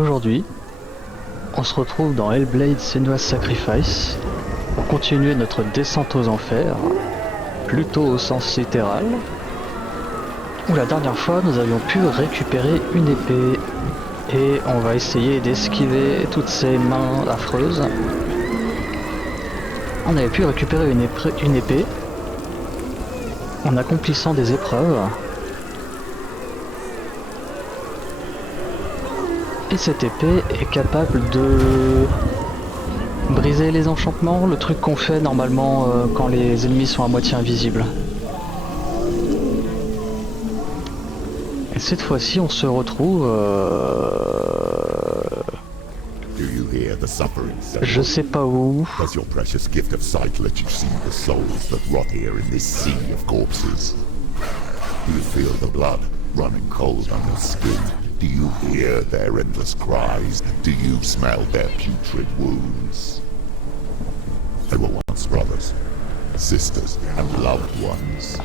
aujourd'hui, on se retrouve dans Hellblade Senua's Sacrifice pour continuer notre descente aux enfers, plutôt au sens littéral, où la dernière fois nous avions pu récupérer une épée et on va essayer d'esquiver toutes ces mains affreuses. On avait pu récupérer une épée en accomplissant des épreuves. Et cette épée est capable de briser les enchantements, le truc qu'on fait normalement quand les ennemis sont à moitié invisibles. Et cette fois-ci on se retrouve... je sais pas où. Does your precious gift of sight let you see the souls that rot here in this sea of corpses? Do you feel the blood running cold on your skin? Do you hear their endless cries? Do you smell their putrid wounds? They were once brothers, sisters, and loved ones.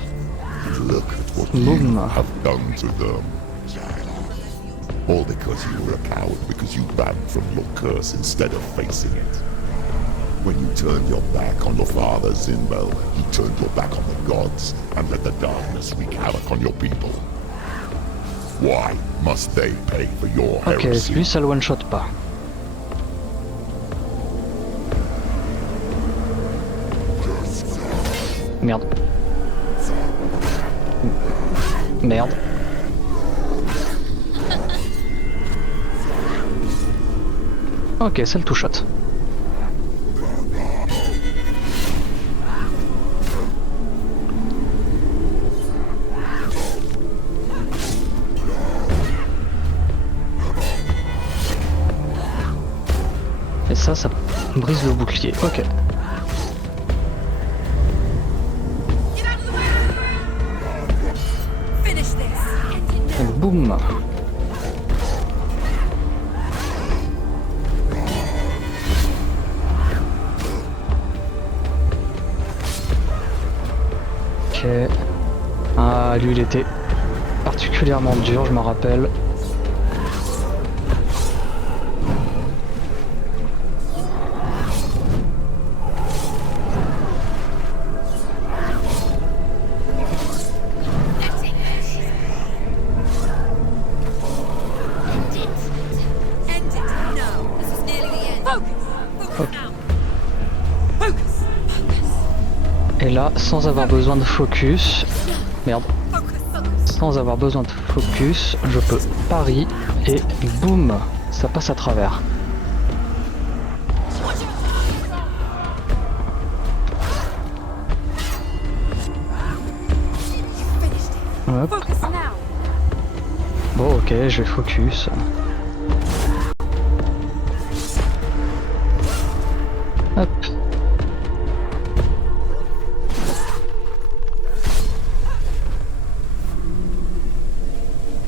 And look at what you have done to them. All because you were a coward, because you ran from your curse instead of facing it. When you turned your back on your father Zinbel, you turned your back on the gods and let the darkness wreak havoc on your people. Why must they pay for your heresy? Ok, lui ça le one-shot pas. Merde. Merde. Ok, c'est le two-shot. Et ça brise le bouclier. Ok. Et boum. Ok. Ah, lui il était particulièrement dur, je m'en rappelle. Et là, sans avoir besoin de focus, merde, sans avoir besoin de focus, je peux pari et boum, ça passe à travers. Hop. Bon, ok, je vais focus. Hop.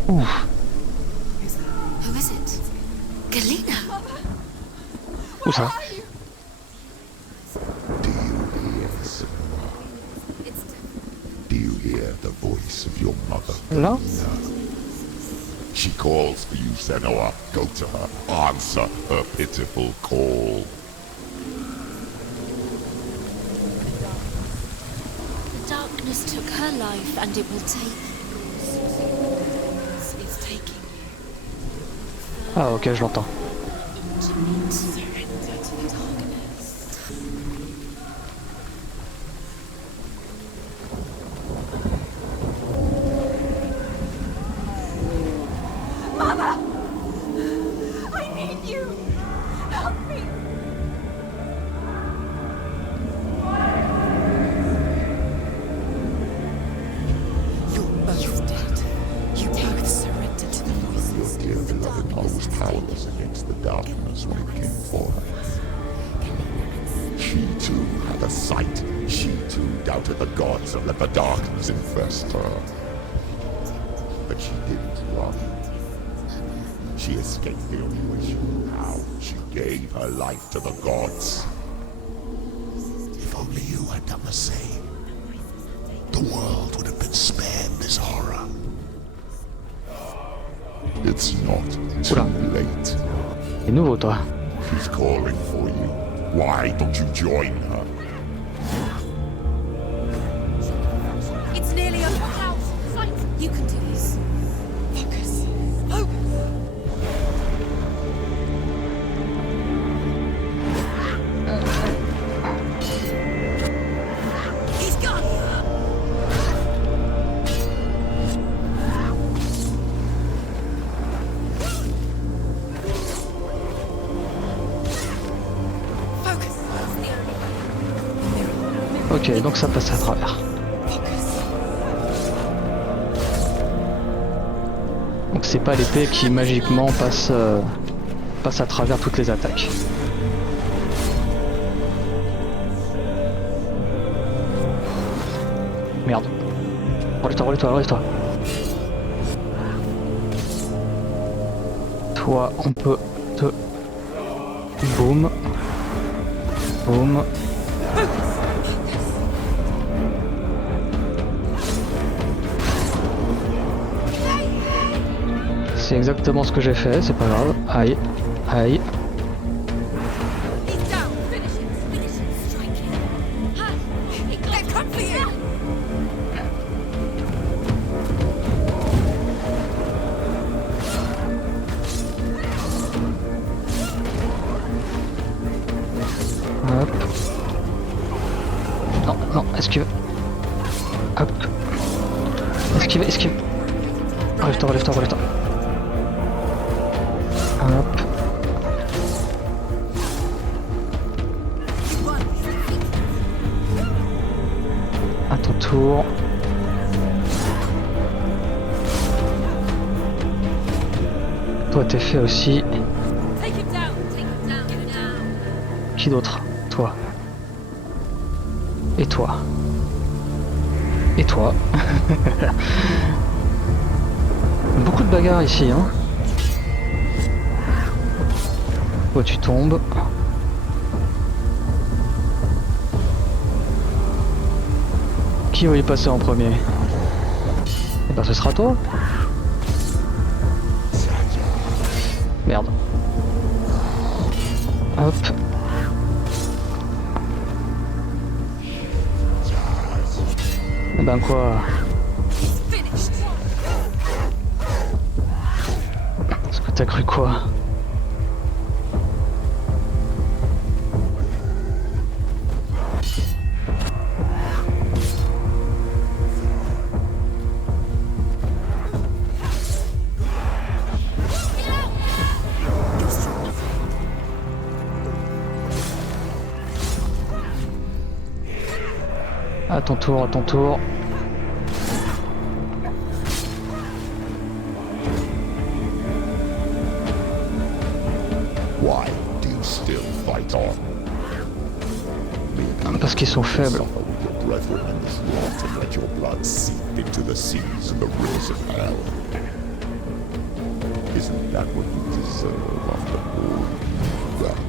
Ouf. Who is it? Galena. Où ça? Do you hear this? Do you hear the voice of your mother? Là? She calls for you, Senua. Go to her. Answer her pitiful call. The darkness took her life and it will take yours. It's taking you. Ah ok, je l'entends. Surrender to the darkness. Mother! I need you! Help me! You're both dead. You both surrendered to the voices. Your dear beloved mother was powerless against the darkness when it came for her. She too had a sight. She too doubted the gods and let the darkness infest her. But she didn't run. She escaped the only way she knew how. She gave her life to the gods. If only you had done the same, the world would have been spared this horror. It's not too late. C'est nouveau, toi. She's calling for you. Why don't you join her? It's nearly over. House. Fight. You can do this. Focus. Focus. He's gone. Focus. Ok, donc ça passe à travers. Donc c'est pas l'épée qui magiquement passe à travers toutes les attaques. Merde. Relève-toi, relève-toi. Toi, on peut te... Boum. Boum. C'est exactement ce que j'ai fait, c'est pas grave. Aïe. Aïe. He's down. Finish it. Finish it. Strike him. Ha! They've come for you. Hop. Non, non, esquive. Hop. Esquive, esquive. Relève-toi, relève-toi, relève-toi. Hop. À ton tour. Toi t'es fait aussi. Take him down. Take him down. Get him down. Qui d'autre? Toi. Et toi. Et toi. Beaucoup de bagarres ici, hein. Toi tu tombes. Qui va y passer en premier? Eh ben ce sera toi. Merde. Hop. Eh ben quoi? Finished. Est-ce que t'as cru quoi? À ton tour, à ton tour. Why do you still fight on? Parce qu'ils sont faibles. Suffer with your brethren in this world and let your blood seep into the seas and the rivers of hell. Isn't that what you deserve after all you've done?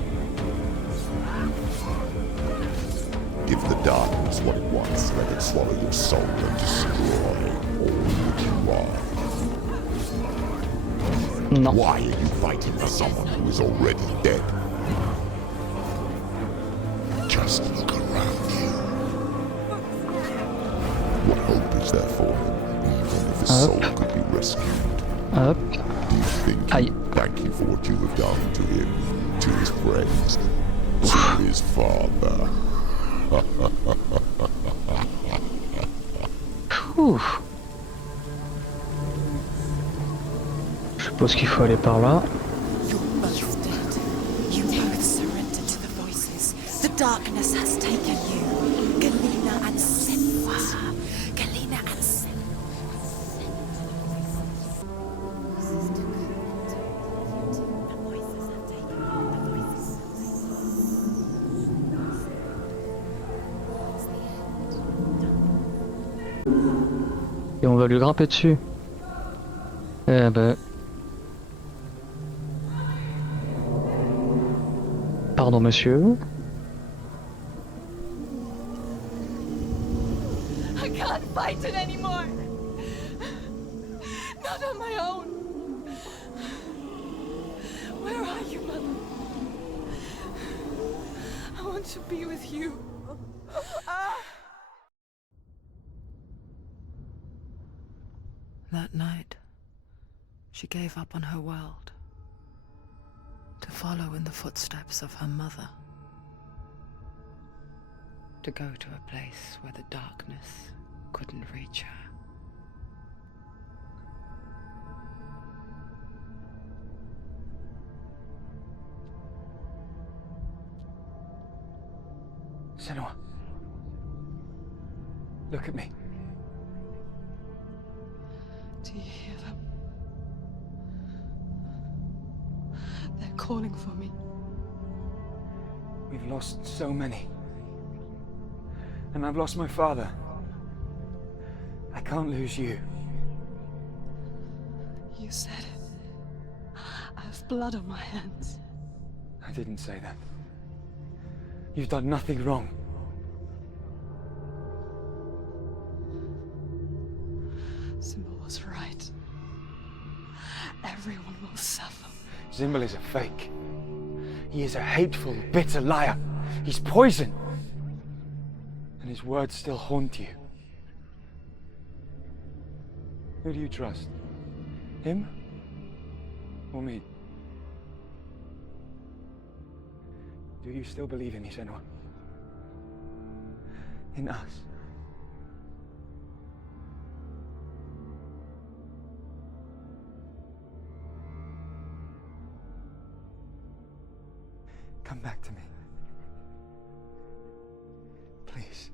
Give the darkness what it wants, let it swallow your soul and destroy all that you are. Non. Why are you fighting for someone who is already dead? Just look around you. What hope is there for him, even if his soul could be rescued? Hop. Do you think Aïe. he'd thank you for what you have done to him, to his friends, to his father? Ouh. Je suppose qu'il faut aller par là. You're both dead. You both surrendered to the voices. The darkness has taken you. Galena and Senwa. Galena and Et on va lui grimper dessus. Eh ben... Pardon monsieur. I can't fight it anymore. Not on my own. Where are you, Mother? I want to be with you. That night, she gave up on her world to follow in the footsteps of her mother, to go to a place where the darkness couldn't reach her. Senua, look at me. Do you hear them? They're calling for me. We've lost so many. And I've lost my father. I can't lose you. You said it. I have blood on my hands. I didn't say that. You've done nothing wrong. Symbol was right. Everyone will suffer. Zimbel is a fake. He is a hateful, bitter liar. He's poison. And his words still haunt you. Who do you trust? Him? Or me? Do you still believe in me, Senua? In us? Come back to me. Please.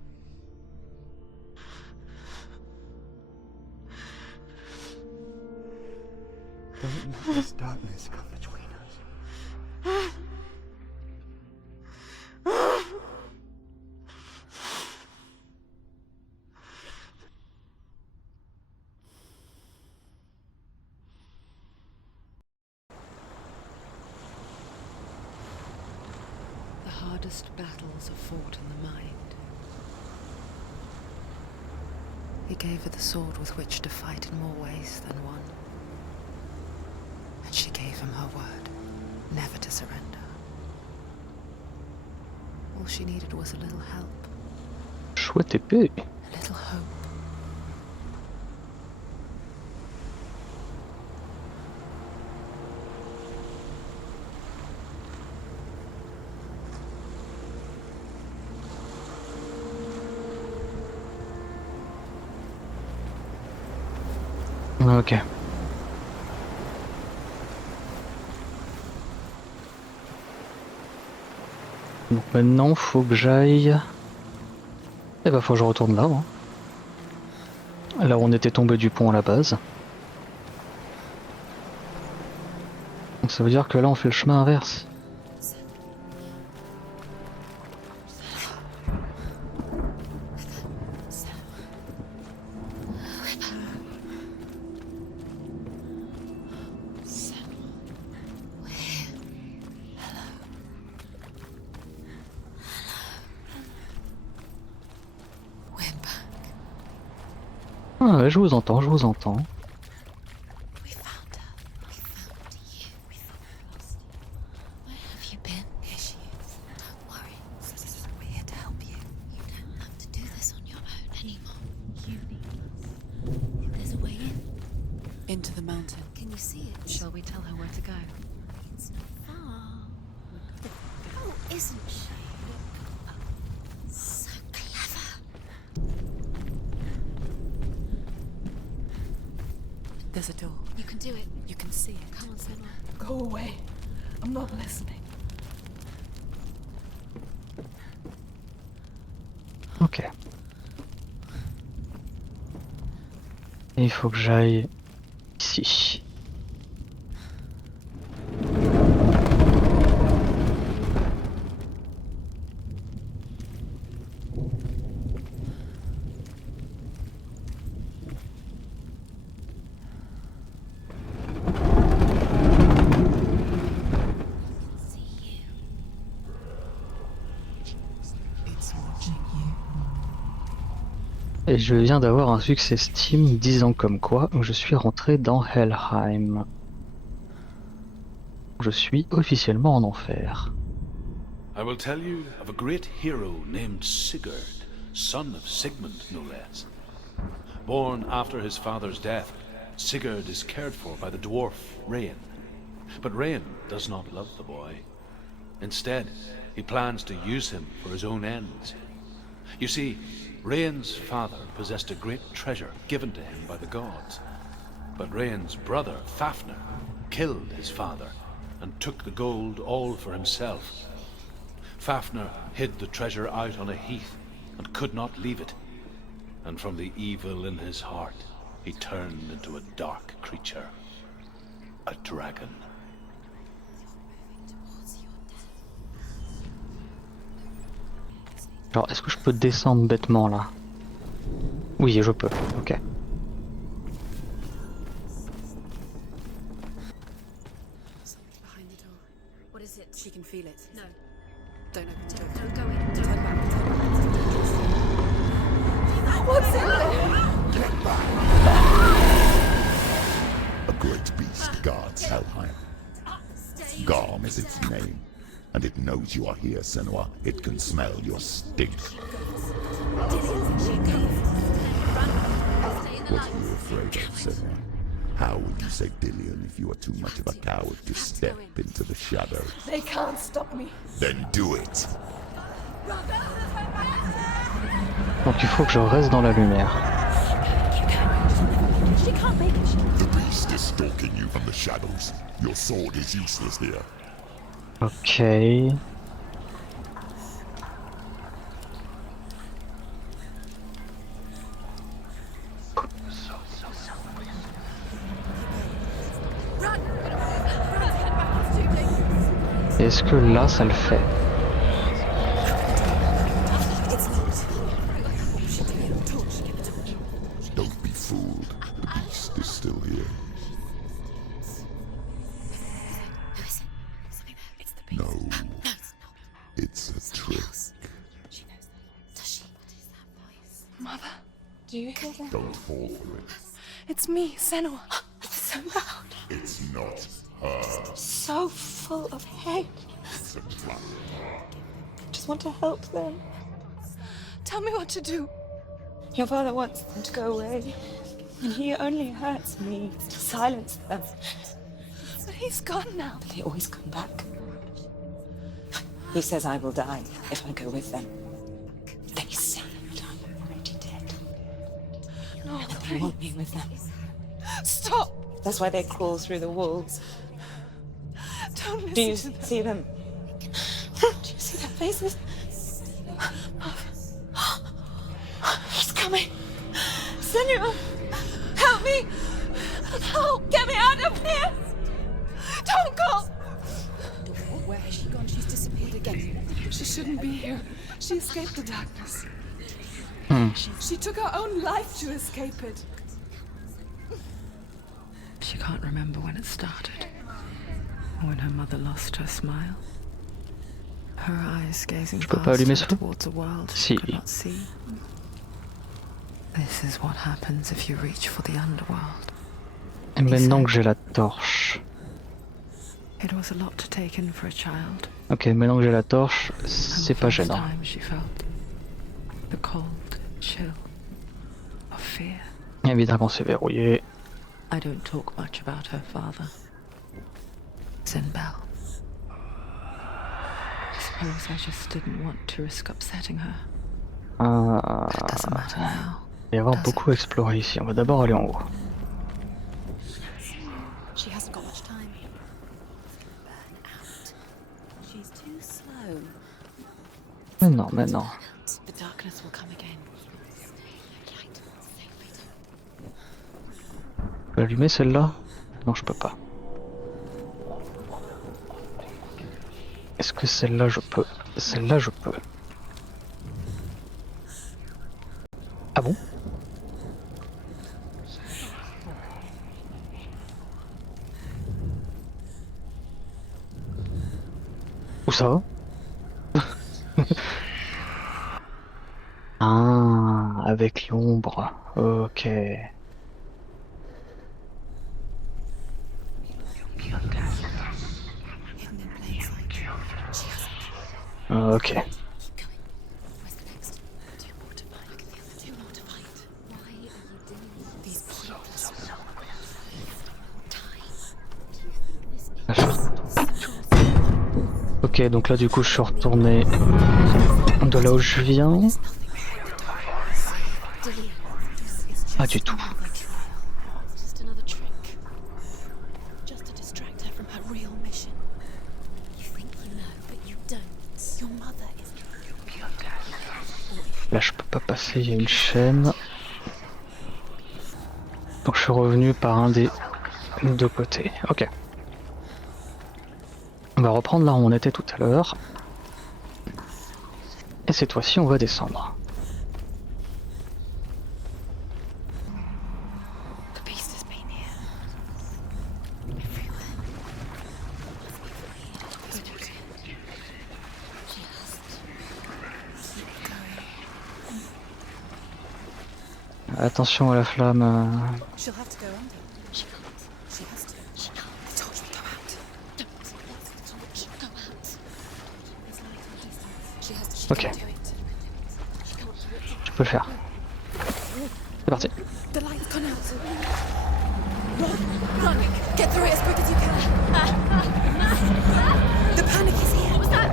Don't let this darkness come between us. The hardest battles are fought in the mind. He gave her the sword with which to fight in more ways than one. And she gave him her word, never to surrender. All she needed was a little help, Chouette épée. a little hope. Ok. Donc maintenant, faut que j'aille... Eh ben, faut que je retourne là. Hein. Là où on était tombé du pont à la base. Donc ça veut dire que là, on fait le chemin inverse. Ah ouais, je vous entends, je vous entends. We found her. We found you. We thought we lost you. Where have you been? Here she is. Don't worry. We're here to help you. You don't have to do this on your own anymore. You need us. There's a way in. Into the mountain. Can you see it? Shall we tell her where to go? It's not far. Oh, isn't she? So clever. There's a door. You can do it. You can see it. Come on, Senua. Go away. I'm not listening. Ok. Et il faut que j'aille ici. Et je viens d'avoir un succès Steam disant comme quoi je suis rentré dans Helheim. je suis officiellement en enfer. I will tell you of a great hero named Sigurd, son of Sigmund, no less. Born after his father's death, Sigurd is cared for by the dwarf Rain. But Rain does not love the boy. Instead, he plans to use him for his own ends. You see, Rain's father possessed a great treasure given to him by the gods. But Rain's brother, Fafnir, killed his father and took the gold all for himself. Fafnir hid the treasure out on a heath and could not leave it. And from the evil in his heart, he turned into a dark creature. A dragon. Alors, est-ce que je peux descendre bêtement là? Oui, je peux, ok. Something's behind the door. What is it? She can feel it. No. Don't open the door. Don't go in. Turn back. What's in there? A great beast guards Helheim. Garm is its name, and it knows you are here, Senua. It can smell your stink. What are you afraid of, Senua? How would you say Dillion if you are too much of a coward to step into the shadows? They can't stop me. Then do it! Donc il faut que je reste dans la lumière. She can't make it. The beast is stalking you from the shadows. Your sword is useless here. Ok. Est-ce que là ça le fait? Don't be fooled. The beast is still here. No. It's a trick. Mother, do you hear that? Don't fall for it. It's me, Senua. So loud. It's not her. So full of hate. It's a trap. Just want to help them. Tell me what to do. Your father wants them to go away. And he only hurts me to silence them. But he's gone now. They always come back. He says I will die if I go with them. They say that I'm already dead. No, And they want me with them. stop. That's why they crawl through the walls. Don't Do you listen to them. see them? Do you see their faces? He's coming. Senua, help me. Help, get me out of here. Don't go. Where has she gone? She's disappeared again. She shouldn't be here. She escaped the darkness. She took her own life to escape it. She can't remember when it started, or when her mother lost her smile. Her eyes gazing Je peux pas allumer past ce her feu? towards a world Si. she could not see. This is what happens if you reach for the underworld. Et maintenant que j'ai la torche. It was a lot to take in for a child. Ok, maintenant que j'ai la torche, And c'est the pas first gênant. time she felt the cold chill of fear. Évidemment c'est verrouillé. I don't talk much about her father, Sinbel. I suppose I just didn't want to risk upsetting her. That doesn't matter now. Il va y avoir does beaucoup à explorer ici. On va d'abord aller en haut. She hasn't got much time. Burn out. She's too slow. Mais non. The darkness will come again. Je peux allumer celle-là? Non, je peux pas. Est-ce que celle-là je peux? Celle-là je peux. Ah bon? Où ça va? Ah, avec l'ombre. Ok. Ok. Keep going. Where's the next? Two more to find. I can feel the two more to find. Why are you doing these pointless time? Do you think this is Ok, donc là du coup je suis retourné de là où je viens. Pas du tout. just another trick? Just to distract her from her real mission. You think you know, but you don't. Your mother is. Là je peux pas passer, il y a une chaîne. Donc je suis revenu par un des deux côtés. Ok. On va reprendre là où on était tout à l'heure. Et cette fois-ci on va descendre. The beast has been here. Everywhere. Just keep going. Attention à la flamme. She'll have to go under. She can't. She has to. She can't. I told you, go out. Don't let the torch go out. There's light in the distance. She has to. She Ok. can't do it. She can't do it. Je peux le faire. C'est parti. The light's gone out. Run! Get through it as quick as you can. The panic is here. What was that?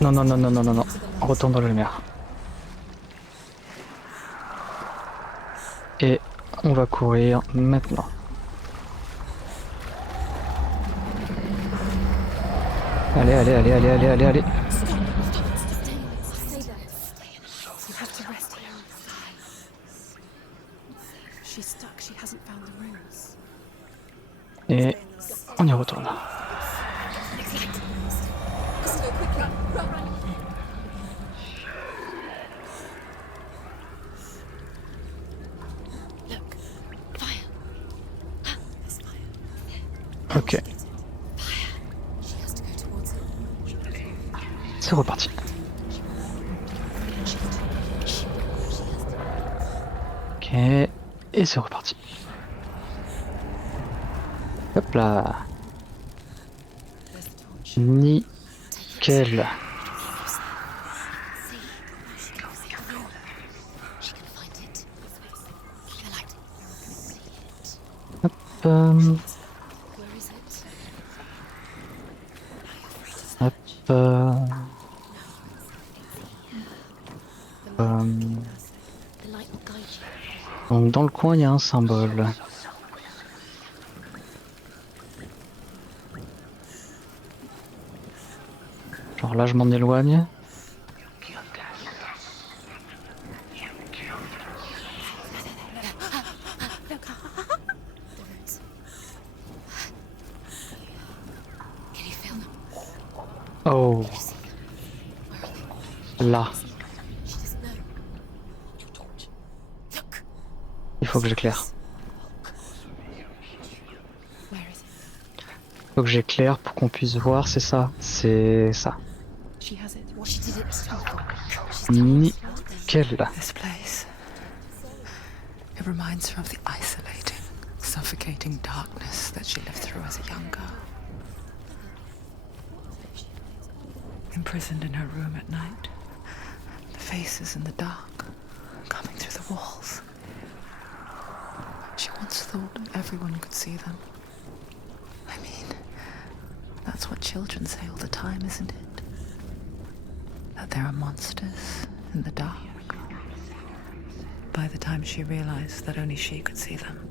Non, non, non, non, non, non, non. Retourne dans la lumière. Et on va courir maintenant. Allez, allez, allez, allez, allez, allez, allez. Stay there. You have to rest here. She's stuck. She hasn't found the runes. Et on y retourne. Let's go quickly. Run, run. Look. Fire. Ah, there's fire. Ok, She has to go towards it. c'est reparti. Ok, et c'est reparti. Hop là. Nickel. She can find it. The light. See it. Hop. Where is it? Hop. The light will guide you. Donc dans le coin il y a un symbole. Genre là je m'en éloigne. The roots. Can you feel them? Oh, You see them? Where are they? là, She doesn't know. Your torch. Look. il faut que j'éclaire. Where is it? Il faut que j'éclaire pour qu'on puisse voir, c'est ça. C'est ça. She has it. She did it. She's Nickel. This place. It reminds her of the isolating, suffocating darkness that she lived through as a young girl. Imprisoned in her room at night, the faces in the dark, coming through the walls. She once thought everyone could see them. I mean, that's what children say all the time, isn't it? That there are monsters in the dark. By the time she realized that only she could see them,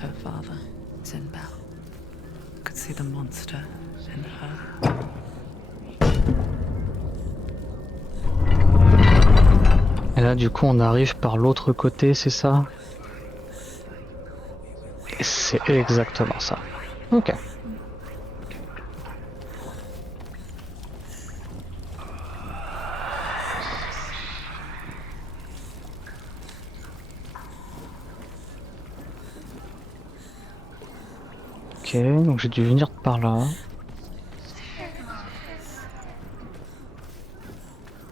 her father, Zinbel, could see the monster in her. Et là du coup on arrive par l'autre côté, c'est ça? Et c'est exactement ça. Ok. Ok, donc j'ai dû venir par là.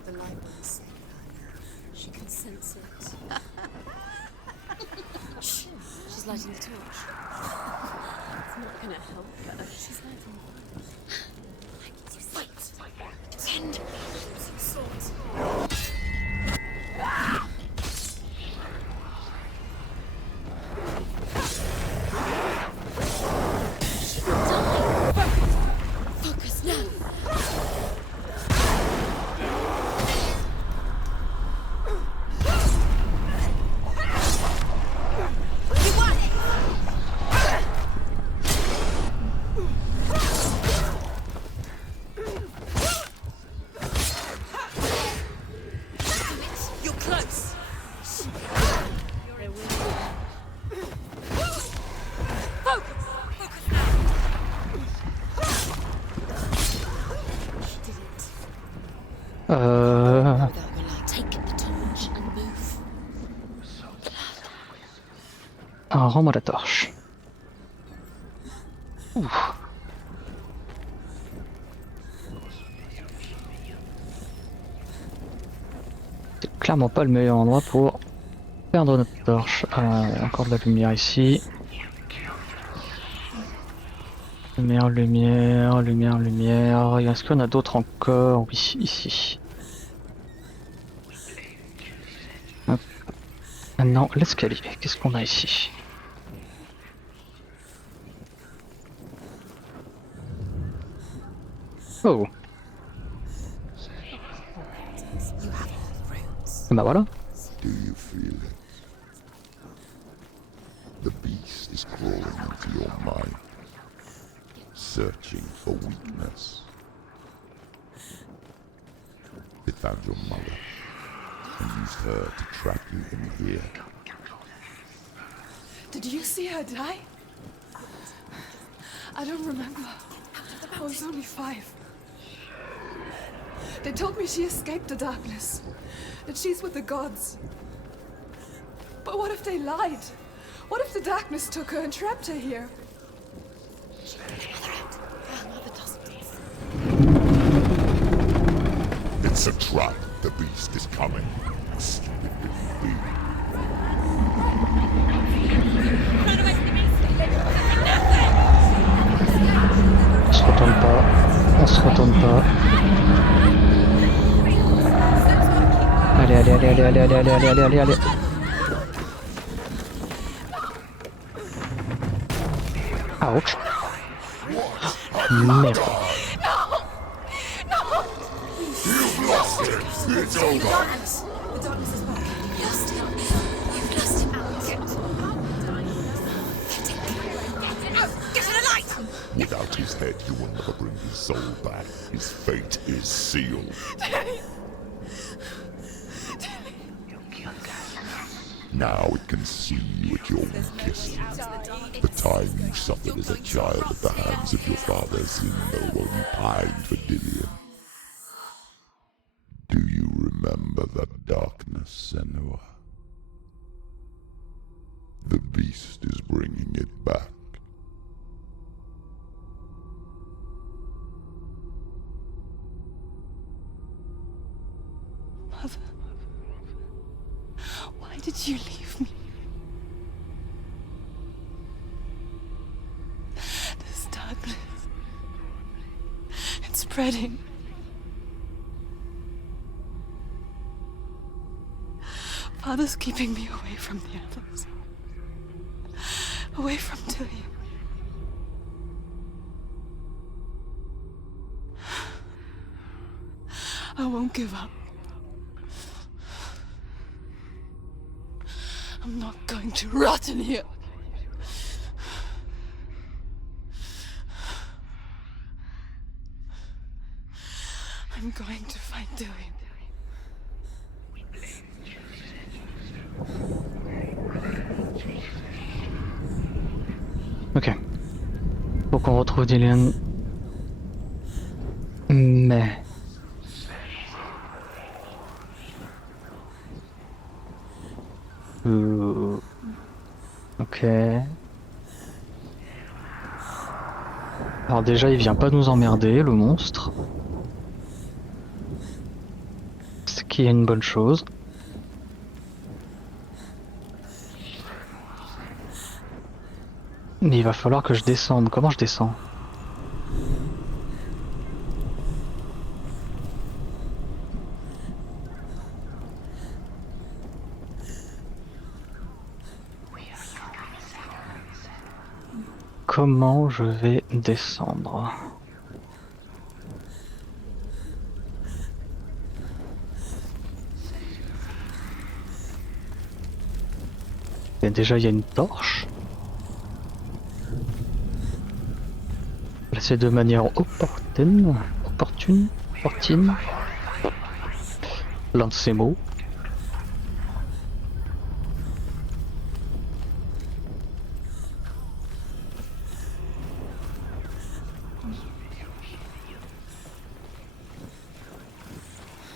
The light will save her. She can sense it. Without your light. Take the torch and move. Rends-moi la torche. Ouf. C'est clairement pas le meilleur endroit pour perdre notre torche. Encore de la lumière ici. Lumière, lumière, lumière, lumière. Est-ce qu'il y en a d'autres encore? Oui, ici. Hop. Maintenant, l'escalier. Qu'est-ce qu'on a ici? Oh. Bah voilà. Do you feel it? The beast is crawling into your mind, searching for weakness. It found your mother and used her to trap you in here. Did you see her die? I don't remember. I was only 5. They told me she escaped the darkness, that she's with the gods. But what if they lied? What if the darkness took her and trapped her here? It's a trap. The beast is coming. Stupid bee. On se retourne pas. On se retourne pas. Allez, allez, allez, allez, allez, allez, allez, allez, allez, allez. Ouch. Merde. You've lost it. It's over. The darkness is back. You've lost him. You've lost him. Get to the light! Without his head, you will never bring his soul back. His fate is sealed. Now it can see you at your weakest. The time you suffered as a child at the hands of your father Zindo while you pined for Dillion. Do you remember that darkness, Senua? The beast is bringing it back. Mother, why did you leave me? This darkness, it's spreading. Father's keeping me away from the others. Away from Dillion. I won't give up. I'm not going to rot in here. I'm going to find Dillion. Ok. Faut qu'on retrouve Dillion. Mais... Ok. Alors déjà, il vient pas nous emmerder, le monstre. Ce qui est une bonne chose. Mais il va falloir que je descende. Comment je descends ? Comment je vais descendre ? Et déjà il y a une torche. Placée de manière opportune. L'un de ces mots.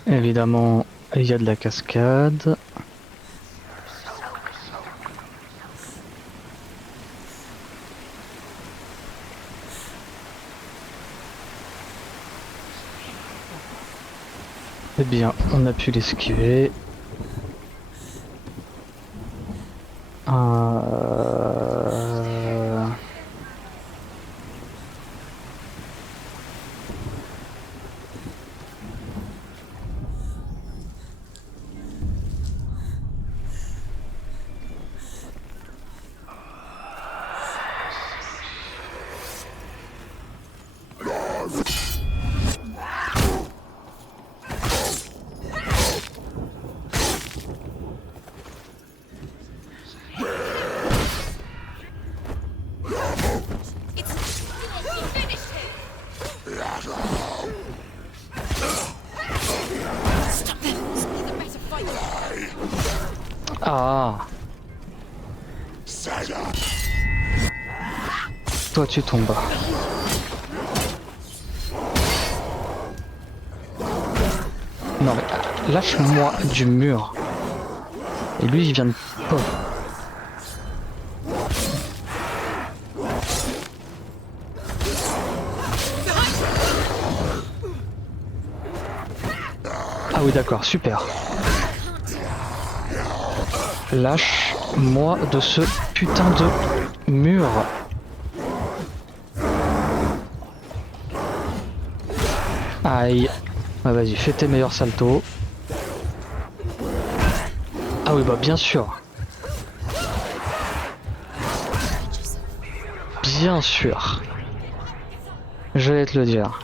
Évidemment, il y a de la cascade. Eh bien, on a pu l'esquiver. Ah. Toi tu tombes. Non mais lâche-moi du mur. Et lui il vient de pop. Ah oui d'accord, super. Lâche-moi de ce putain de mur. Aïe. Ouais, vas-y, fais tes meilleurs saltos. Ah oui, bah bien sûr. Bien sûr. Je vais te le dire.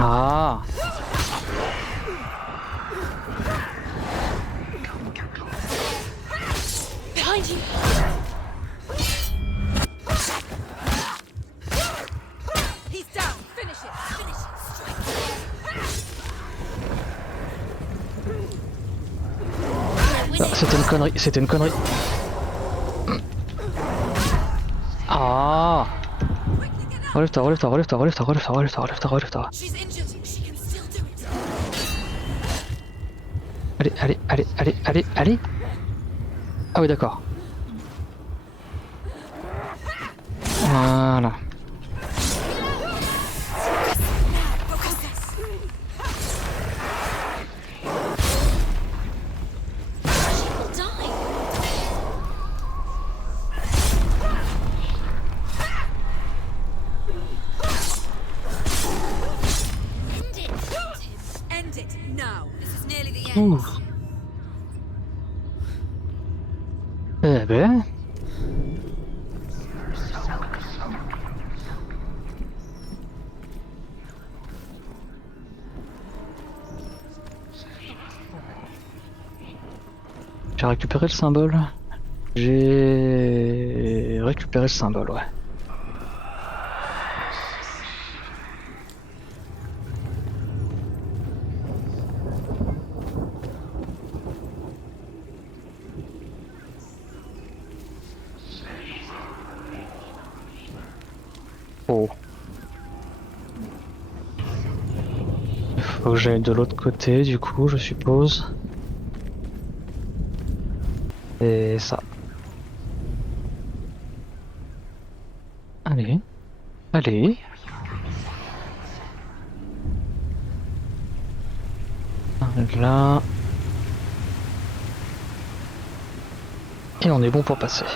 Ah. Behind you. He's down. Finish it. Finish it. Ah, c'était une connerie, c'était une connerie. Ah. Relève-toi, relève-toi, relève-toi, relève-toi, relève-toi, relève-toi, relève-toi, relève-toi. She's injured. She can still do it. Allez, allez, allez, allez, allez, allez. Ah oui, d'accord. Voilà. End it now. This is nearly the end. Ouh. Eh ben. J'ai récupéré le symbole. J'ai récupéré le symbole, ouais. Oh. Il faut que j'aille de l'autre côté, du coup, je suppose. Et ça. Allez. Allez. Là. Et on est bon pour passer.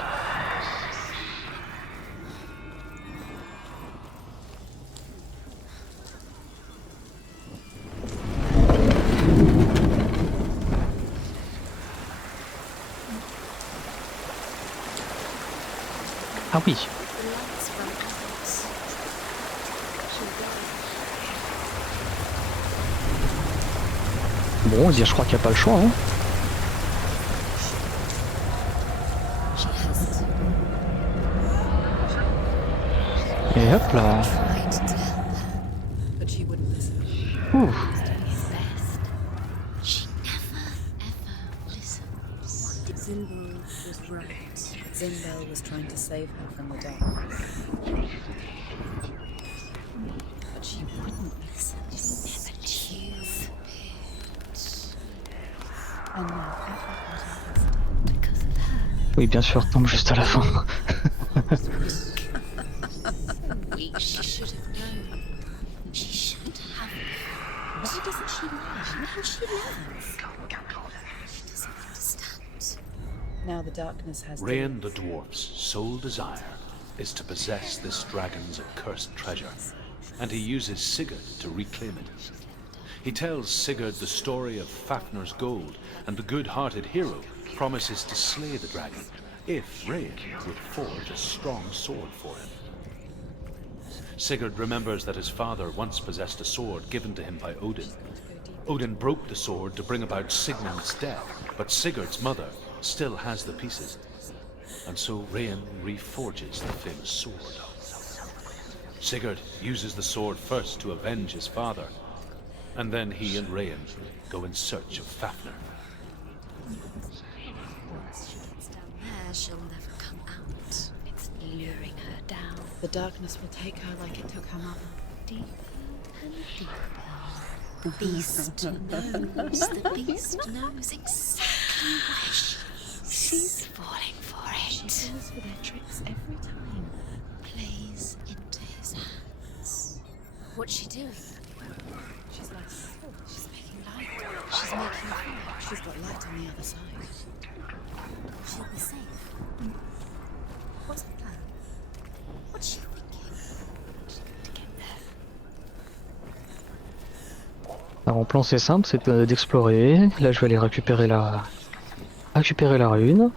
Ah oui. Bon, je crois qu'il n'y a pas le choix. Hein. Et hop là. The Ouh. She never, ever listens. Zinbel was right. Zinbel was trying to save her from the dark. But she wouldn't listen. Never choose. And now Because of her. Oui, bien sûr, tombe juste à la fin. Weak. She should have known. She should have. why doesn't she learn? Now she learns. She doesn't understand. Now the darkness has Rain the dwarf's sole desire is to possess this dragon's accursed treasure, and he uses Sigurd to reclaim it. He tells Sigurd the story of Fafnir's gold, and the good-hearted hero promises to slay the dragon if Rain would forge a strong sword for him. Sigurd remembers that his father once possessed a sword given to him by Odin. Odin broke the sword to bring about Sigmund's death, but Sigurd's mother still has the pieces. And so Rain reforges the famous sword. Sigurd uses the sword first to avenge his father, and then he and Rain go in search of Fafnir. Once she gets down there, she'll never come out. It's luring her down. The darkness will take her like it took her mother. Deeper and deeper. The beast knows. The beast knows exactly where she is. She's falling for it. She falls for their tricks every time. Plays into his hands. What's she doing? She's like, She's making light. She's making fire. she's got light on the other side. She'll be safe. What's the plan? What's she thinking? She's going to get there. Alors, en plan c'est simple, c'est d'explorer. Là je vais aller récupérer la rune.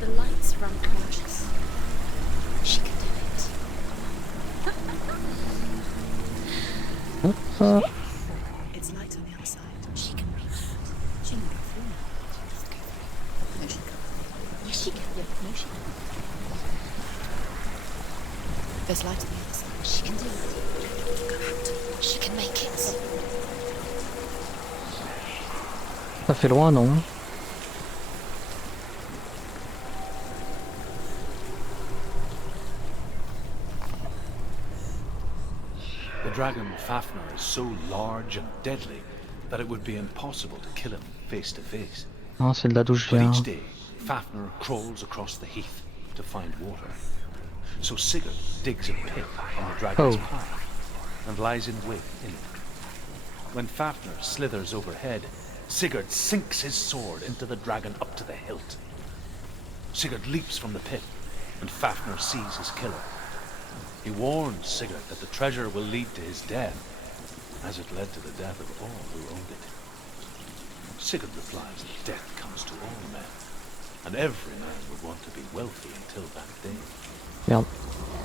The lights run conscious. She can do it. Ah. It's light on the other side. She can reach it. She can go through now. No, she can't. Yes, she can. No, she can. There's light on the other side. She can do it. Go out. She can make it. Ça fait loin, non? The dragon Fafnir is so large and deadly that it would be impossible to kill him face to face. Ah, c'est de là d'où je But viens. each day, Fafnir crawls across the heath to find water. So Sigurd digs a pit in the dragon's Oh. path and lies in wait in it. When Fafnir slithers overhead, Sigurd sinks his sword into the dragon up to the hilt. Sigurd leaps from the pit, and Fafnir sees his killer. He warns Sigurd that the treasure will lead to his death, as it led to the death of all who owned it. Sigurd replies that death comes to all men, and every man would want to be wealthy until that day. Merde.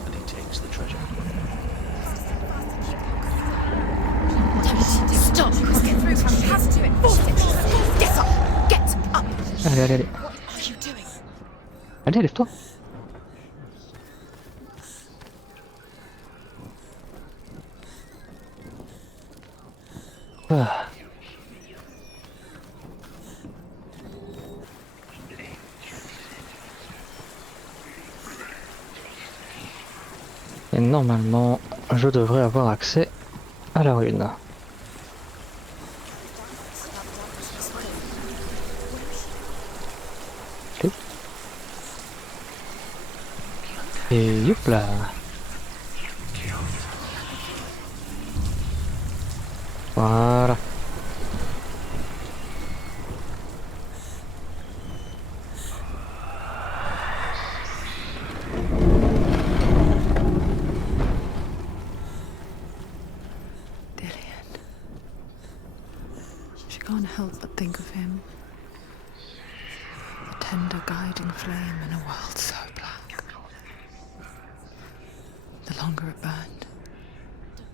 And he takes the treasure. Stop! Get through from you have to do it. Force it! Get up! Get up! Allez, allez, allez. What are you doing? Allez, lève-toi. Ah. Et normalement, je devrais avoir accès à la rune. Ok. Et youp là. Voilà. Dillian. She can't help but think of him. The tender guiding flame in a world so black. The longer it burned,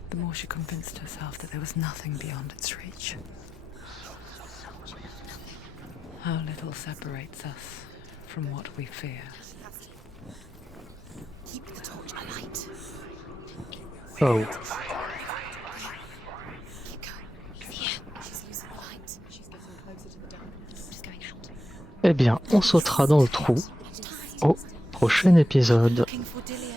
the more she convinced herself that there was nothing beyond its reach. How little separates us from what we fear. Oh. Eh bien, on sautera dans le trou au prochain épisode. Looking for Dillion.